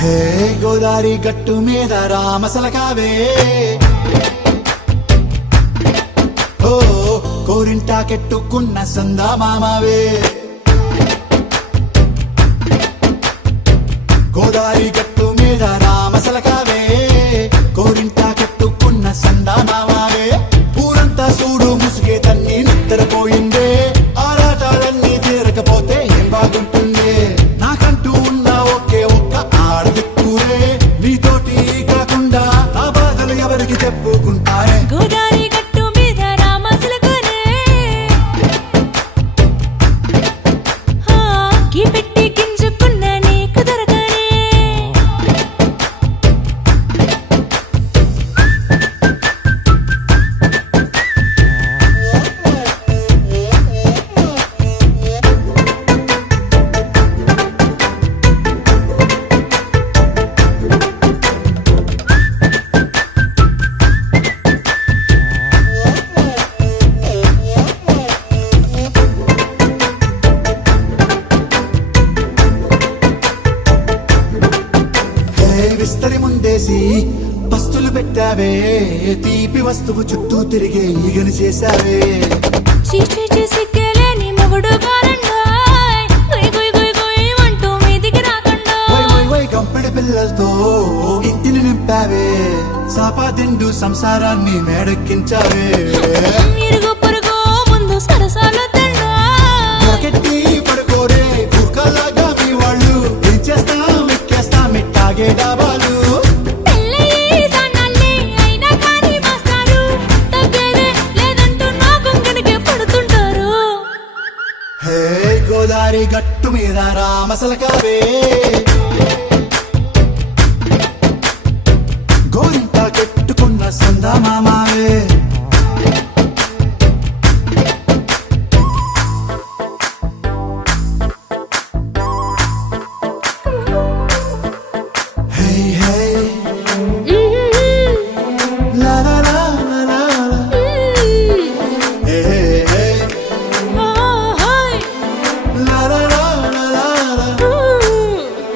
హే గోదారి గట్టు మీద రామసలకావే ఓ కోరింటా కెట్టుకున్న సందా మామావే గోదారి గట్టు మీద రామసలకావే కోరింటా కెట్టుకున్న సందా మామావే ఊరంతా చూడు ముసుగే తన్ని నిద్రపోయిందే ఆరాటాలన్నీ తీరకపోతే ఏం బాగుంటుంది నాకంటూ ఉన్న ఒకే ఒక్క ఆడదిక్కువే నీతోటి కాకుండా నా బాధలు ఎవరికి చెప్పుకుంటానే గోదారి గట్టు మీద రామసలకానే గీ పెట్టి గింజుకున్న నీకు దొరకనే విస్తరి ముందేసి పస్తులు పెట్టావే తీపి వస్తువు చుట్టూ తిరిగే ఈగని చేశావే చీచీ సిగ్గలేని మొగుడు కాలండాయ్ గుయ్ గుయ్ గుయ్ గుయ్ అంటూ మీదికి రాకుండా వై కంపెడి పిల్లలతో ఇంటిని నింపావే సాపాదిండు సంసారాన్ని మేడెక్కించావే ఇరుగు పొరుగు ముందు సరసాలు తండా పొరకెట్టి పడుకోరే బుర్కలాగా మీ వాళ్ళు ఏం చేస్తాం ఎక్కేస్తాం ఇట్టాగే డాబాలు పెళ్ళయి సన్నాళ్ళే అయినా కానీ మాస్తారు తగ్గేదే లేదంటూ నా కొంగనికే పడుతుంటారు హే గోదారి గట్టు మీద రామసలకావే గోరింట కెట్టుకున్న సందా మామావే Hey, hey, la la la la la la. Hey, hey, hey, la la la la la la.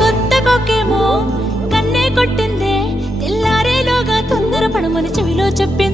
కొత్త కొక్కేమో కన్నే కొట్టిందే తెల్లారేలోగా తొందర పడమని చెవిలో చెప్పింది